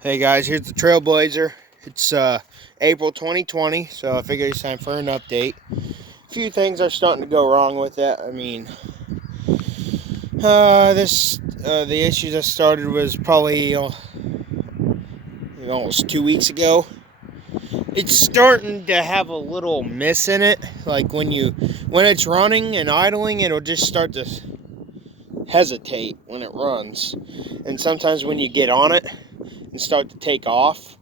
Hey guys, here's the Trailblazer. It's April 2020, so I figured it's time for an update. A few things are starting to go wrong with it. I mean, the issue that started was probably almost 2 weeks ago. It's starting to have a little miss in it. Like when it's running and idling, it'll just start to hesitate when it runs. And sometimes when you get on it and start to take off,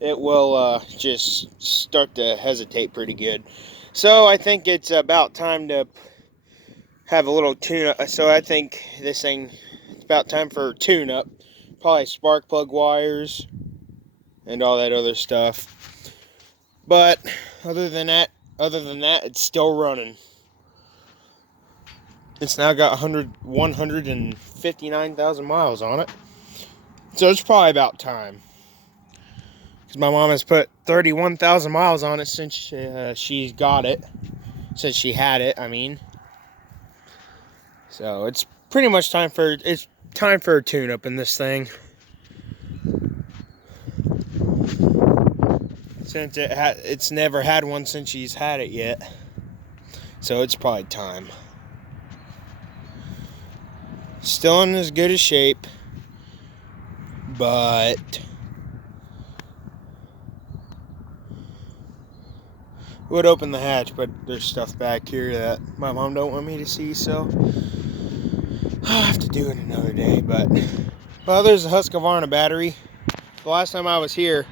it will just start to hesitate pretty good. So I think it's about time to have a little tune-up. So I think it's about time for a tune-up. Probably spark plug wires and all that other stuff. But other than that, it's still running. It's now got 159,000 miles on it. So it's probably about time. Because my mom has put 31,000 miles on it since she's got it. Since she had it, I mean. So it's pretty much time for a tune-up in this thing. Since it's never had one since she's had it yet. So it's probably time. Still in as good a shape, but would open the hatch, but there's stuff back here that my mom don't want me to see, so I'll have to do it another day. But well, there's a Husqvarna battery. The last time I was here,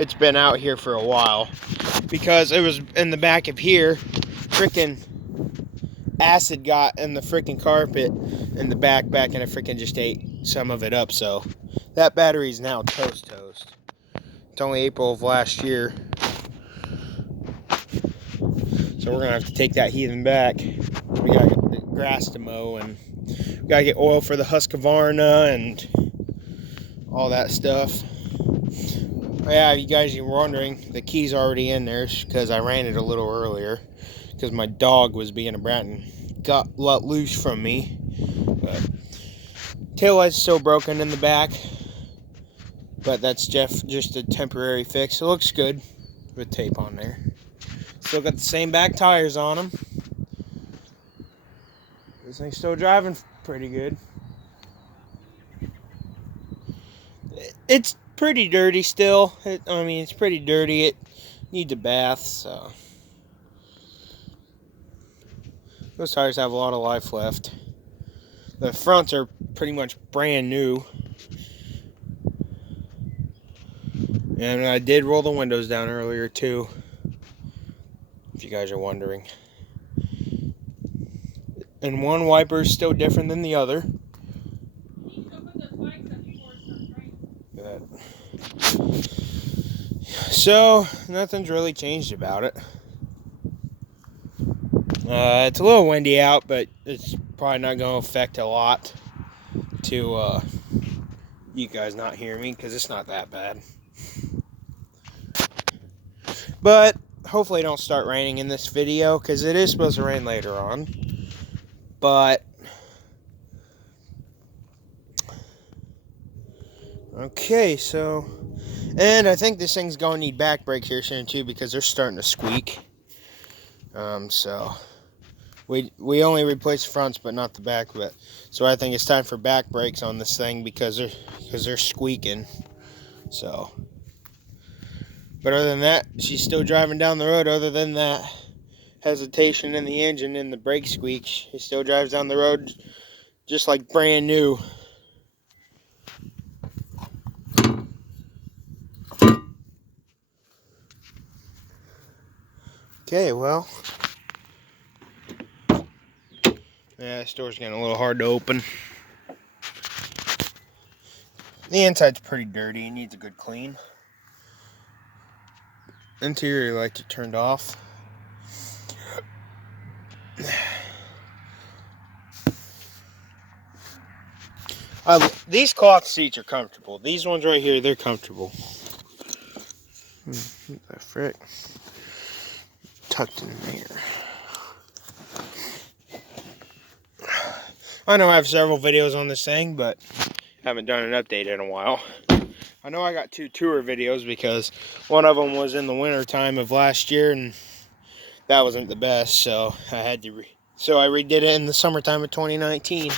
it's been out here for a while because it was in the back of here. Freaking acid got in the freaking carpet in the back, and it freaking just ate some of it up. So that battery is now toast. It's only April of last year, so we're gonna have to take that heathen back. We gotta get the grass to mow, and we gotta get oil for the Husqvarna and all that stuff. Yeah, you guys are wondering, the key's already in there because I ran it a little earlier because my dog was being a brat and got let loose from me. But taillight's still broken in the back, but that's just a temporary fix. It looks good with tape on there. Still got the same back tires on them. This thing's still driving pretty good. It's pretty dirty still. It's pretty dirty. It needs a bath, so those tires have a lot of life left. The fronts are pretty much brand new. And I did roll the windows down earlier too, if you guys are wondering. And one wiper is still different than the other. So, nothing's really changed about it. It's a little windy out, but it's probably not going to affect a lot to you guys not hear me, because it's not that bad. But hopefully it don't start raining in this video, because it is supposed to rain later on. But okay, so, and I think this thing's going to need back brakes here soon too, because they're starting to squeak. So we only replaced the fronts but not the back, so I think it's time for back brakes on this thing because they're squeaking. So, but other than that, she's still driving down the road. Other than that hesitation in the engine and the brake squeak, she still drives down the road just like brand new. Okay, well, yeah, this door's getting a little hard to open. The inside's pretty dirty. It needs a good clean. Interior lights are turned off. These cloth seats are comfortable. These ones right here, they're comfortable. What the frick? Tucked in there. I know I have several videos on this thing, but Haven't done an update in a while. I know I got 2 tour videos because one of them was in the winter time of last year and that wasn't the best, so I had to so I redid it in the summertime of 2019.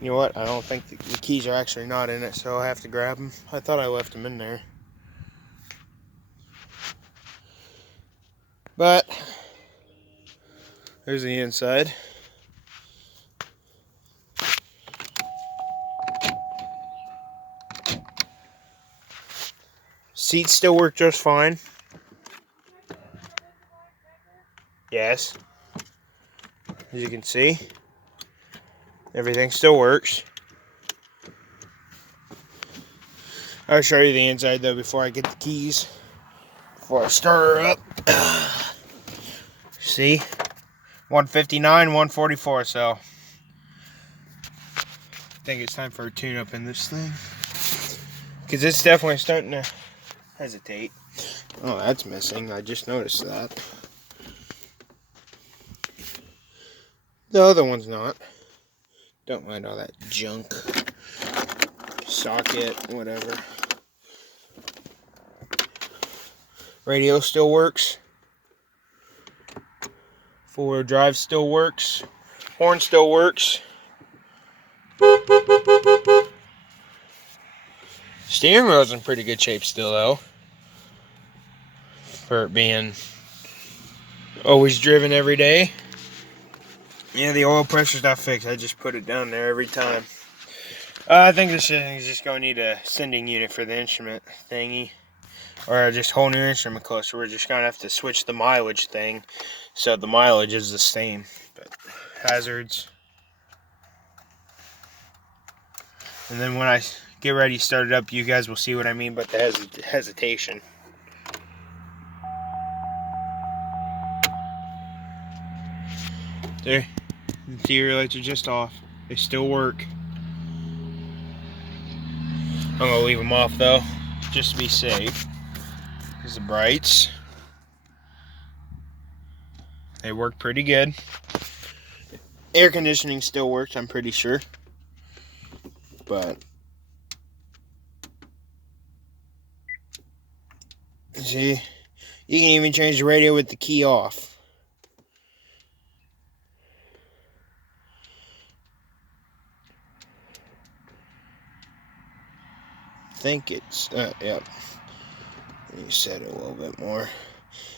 You know what? I don't think the keys are actually not in it, so I have to grab them. I thought I left them in there. But there's the inside. Seats still work just fine. Yes. As you can see, everything still works. I'll show you the inside though before I get the keys. Before I start her up. See? 159, 144, so I think it's time for a tune-up in this thing. Because it's definitely starting to hesitate. Oh, that's missing. I just noticed that. The other one's not. Don't mind all that junk. Socket, whatever. Radio still works. 4-wheel drive still works. Horn still works. Steering wheel's in pretty good shape still though. For it being always driven every day. Yeah, the oil pressure's not fixed. I just put it down there every time. I think this thing's just going to need a sending unit for the instrument thingy. Or just a whole new instrument cluster. We're just going to have to switch the mileage thing. So the mileage is the same. But hazards. And then when I get ready to start it up, you guys will see what I mean by the hesitation. There. The interior lights are just off. They still work. I'm going to leave them off though, just to be safe. There's the brights. They work pretty good. Air conditioning still works, I'm pretty sure. But see, you can even change the radio with the key off. I think it's, yep. Let me set it a little bit more.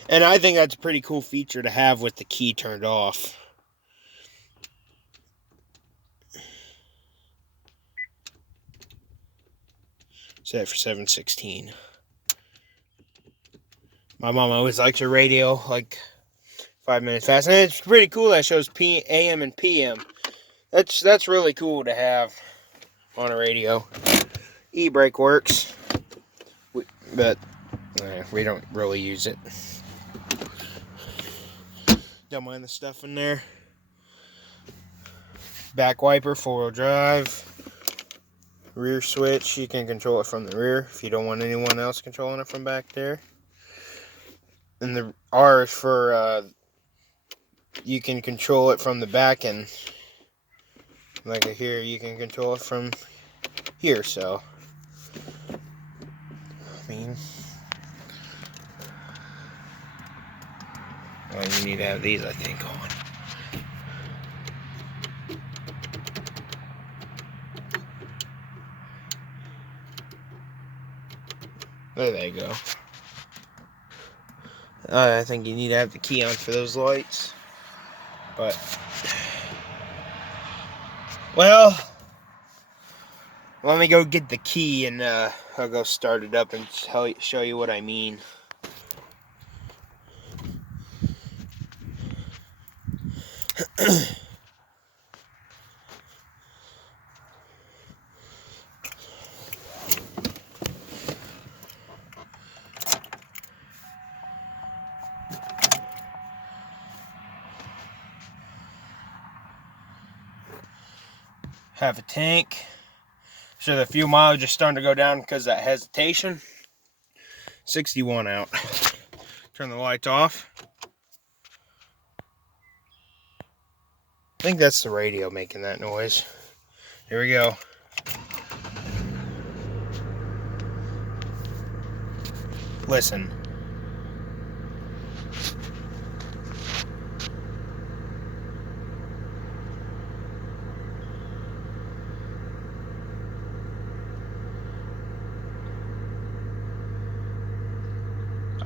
And I think that's a pretty cool feature to have with the key turned off. Set it for 716. My mom always likes her radio like 5 minutes fast. And it's pretty cool that it shows AM and PM. That's really cool to have on a radio. E-brake works, but we don't really use it. Don't mind the stuff in there. Back wiper, 4-wheel drive. Rear switch, you can control it from the rear if you don't want anyone else controlling it from back there. And the R is for, you can control it from the back, and like here, you can control it from here, so. I mean, well, you need to have these, I think, on. There you go. I think you need to have the key on for those lights. But, well, let me go get the key and I'll go start it up and show you what I mean. Have a tank. So the fuel mileage is starting to go down because of that hesitation. 61 out. Turn the lights off. I think that's the radio making that noise. Here we go. Listen.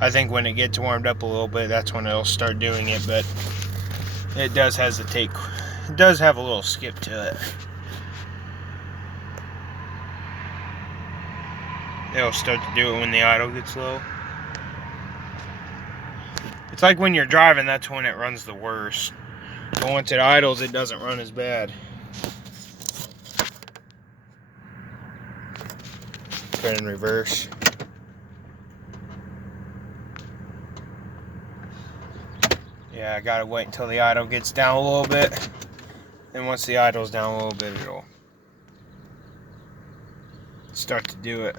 I think when it gets warmed up a little bit, that's when it'll start doing it, but it does hesitate. It does have a little skip to it. It'll start to do it when the idle gets low. It's like when you're driving, that's when it runs the worst. But once it idles, it doesn't run as bad. Put it in reverse. Yeah, I gotta wait until the idle gets down a little bit. And once the idle's down a little bit, it'll start to do it.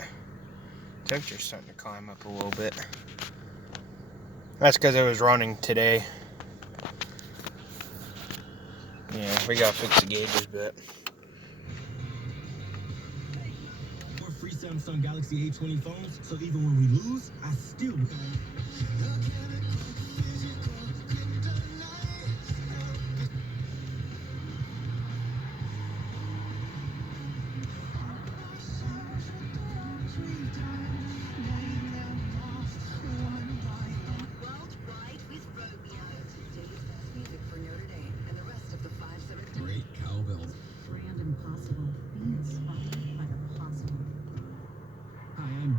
Temperature's starting to climb up a little bit. That's because it was running today. Yeah, we gotta fix the gauges, but. More free Samsung Galaxy A20 phones, so even when we lose, I still.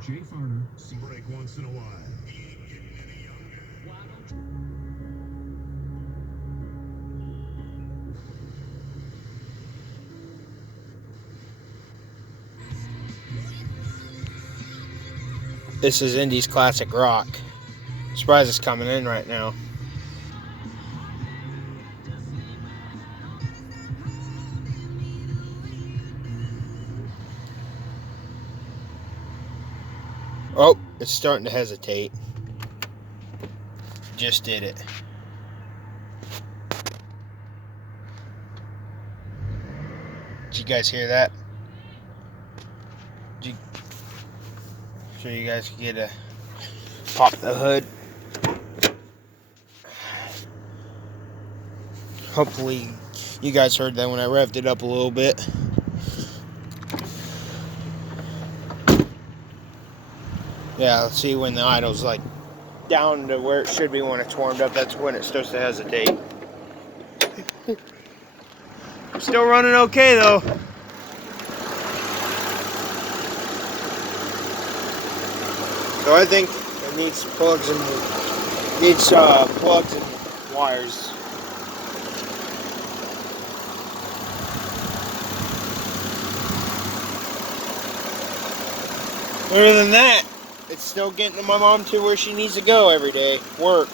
Jay Farner. Break once in a while. This is Indy's classic rock. Surprised it's coming in right now. Oh, it's starting to hesitate. Just did it. Did you guys hear that? So you guys can get a pop the hood. Hopefully you guys heard that when I revved it up a little bit. Yeah, let's see when the idle's like down to where it should be when it's warmed up. That's when it starts to hesitate. Still running okay though. So I think it needs plugs and wires. Other than that, it's still getting my mom to where she needs to go every day. Work.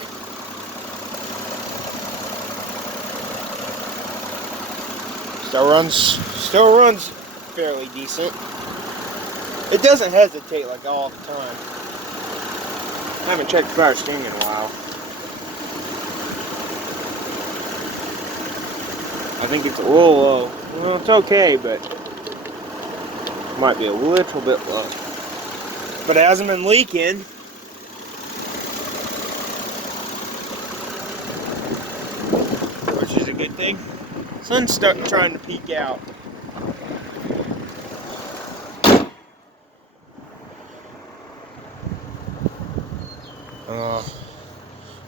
Still runs fairly decent. It doesn't hesitate like all the time. I haven't checked the power steering in a while. I think it's a little low. Well, it's okay, but might be a little bit low. But it hasn't been leaking. Which is a good thing. Sun's trying to peek out.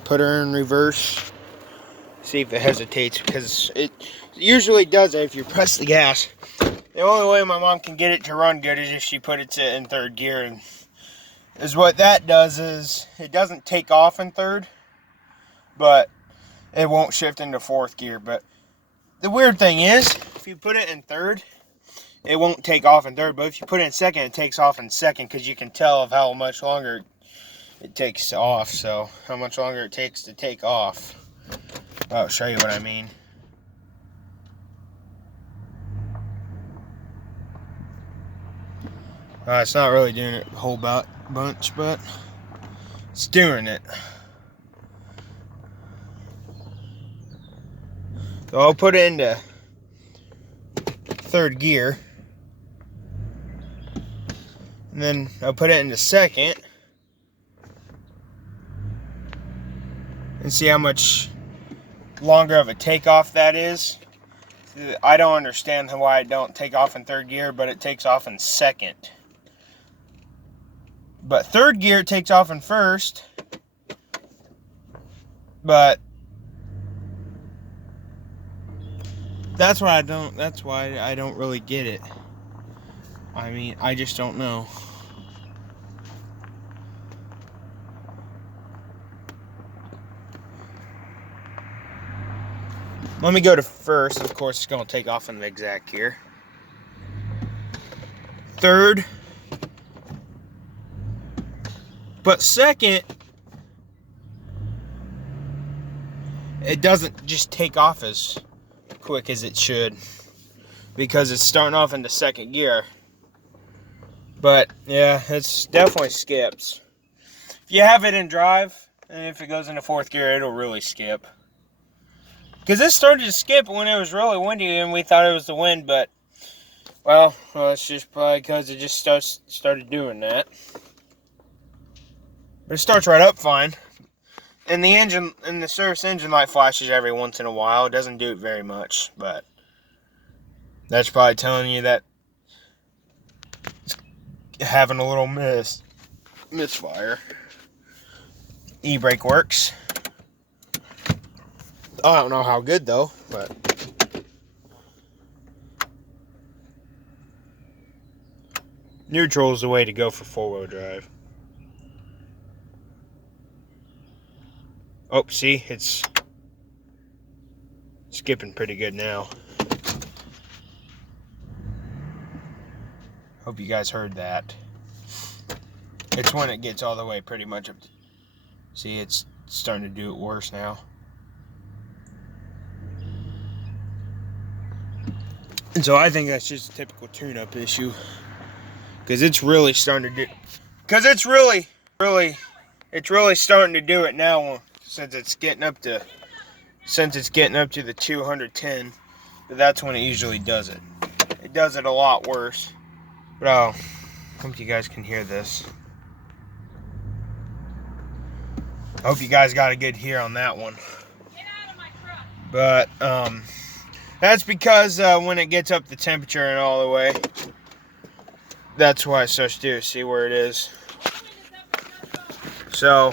Put her in reverse. See if it hesitates, because it usually does it if you press the gas. The only way my mom can get it to run good is if she put it in third gear. And is what that does is it doesn't take off in third, but it won't shift into fourth gear. But the weird thing is, if you put it in third, it won't take off in third. But if you put it in second, it takes off in second, because you can tell of how much longer it takes off. So how much longer it takes to take off. I'll show you what I mean. It's not really doing it a whole bunch, but it's doing it. The So I'll put it into third gear. And then I'll put it into second. And see how much longer of a takeoff that is. I don't understand why I don't take off in third gear, but it takes off in second. But third gear takes off in first. But that's why I don't really get it. I mean, I just don't know. Let me go to first. Of course, it's going to take off in the exact gear. Third. But second, it doesn't just take off as quick as it should, because it's starting off into second gear. But yeah, it's definitely skips. If you have it in drive, and if it goes into fourth gear, it'll really skip. Because this started to skip when it was really windy and we thought it was the wind, but, well it's just probably because it just started doing that. But it starts right up fine. And the service engine light flashes every once in a while. It doesn't do it very much, but that's probably telling you that it's having a little misfire. E-brake works. I don't know how good though, but neutral is the way to go for four-wheel drive. Oh, see, it's skipping pretty good now. Hope you guys heard that. It's when it gets all the way pretty much up to, see, it's starting to do it worse now. And so I think that's just a typical tune-up issue, because it's really starting to do, it's really starting to do it now, since it's getting up to the 210. But that's when it usually does it. It does it a lot worse. But I hope you guys can hear this. I hope you guys got a good hear on that one. Get out of my truck. But that's because when it gets up the temperature and all the way, that's why it starts to do. See where it is? So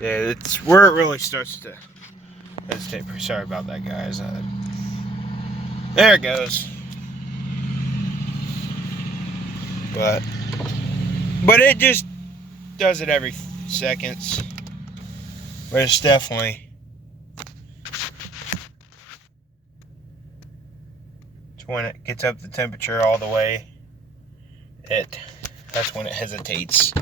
yeah, it's where it really starts to hesitate. Sorry about that, guys. There it goes. But it just does it every seconds. But it's definitely, it's when it gets up the temperature all the way, that's when it hesitates.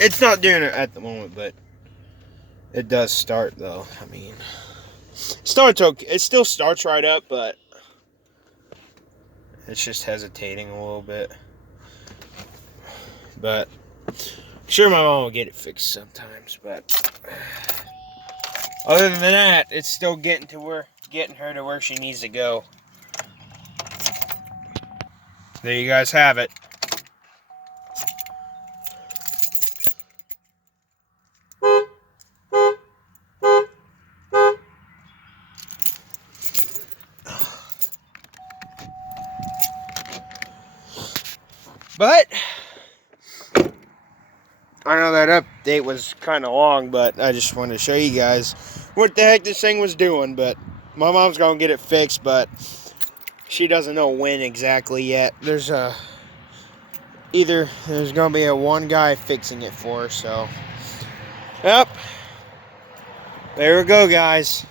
It's not doing it at the moment, but it does start though. I mean, starts okay. It still starts right up, but it's just hesitating a little bit. But I'm sure my mom will get it fixed sometimes. But other than that, it's still getting her to where she needs to go. There you guys have it. But I know that update was kind of long, but I just wanted to show you guys what the heck this thing was doing. But my mom's gonna get it fixed, but she doesn't know when exactly yet. There's gonna be one guy fixing it for her. So, yep. There we go, guys.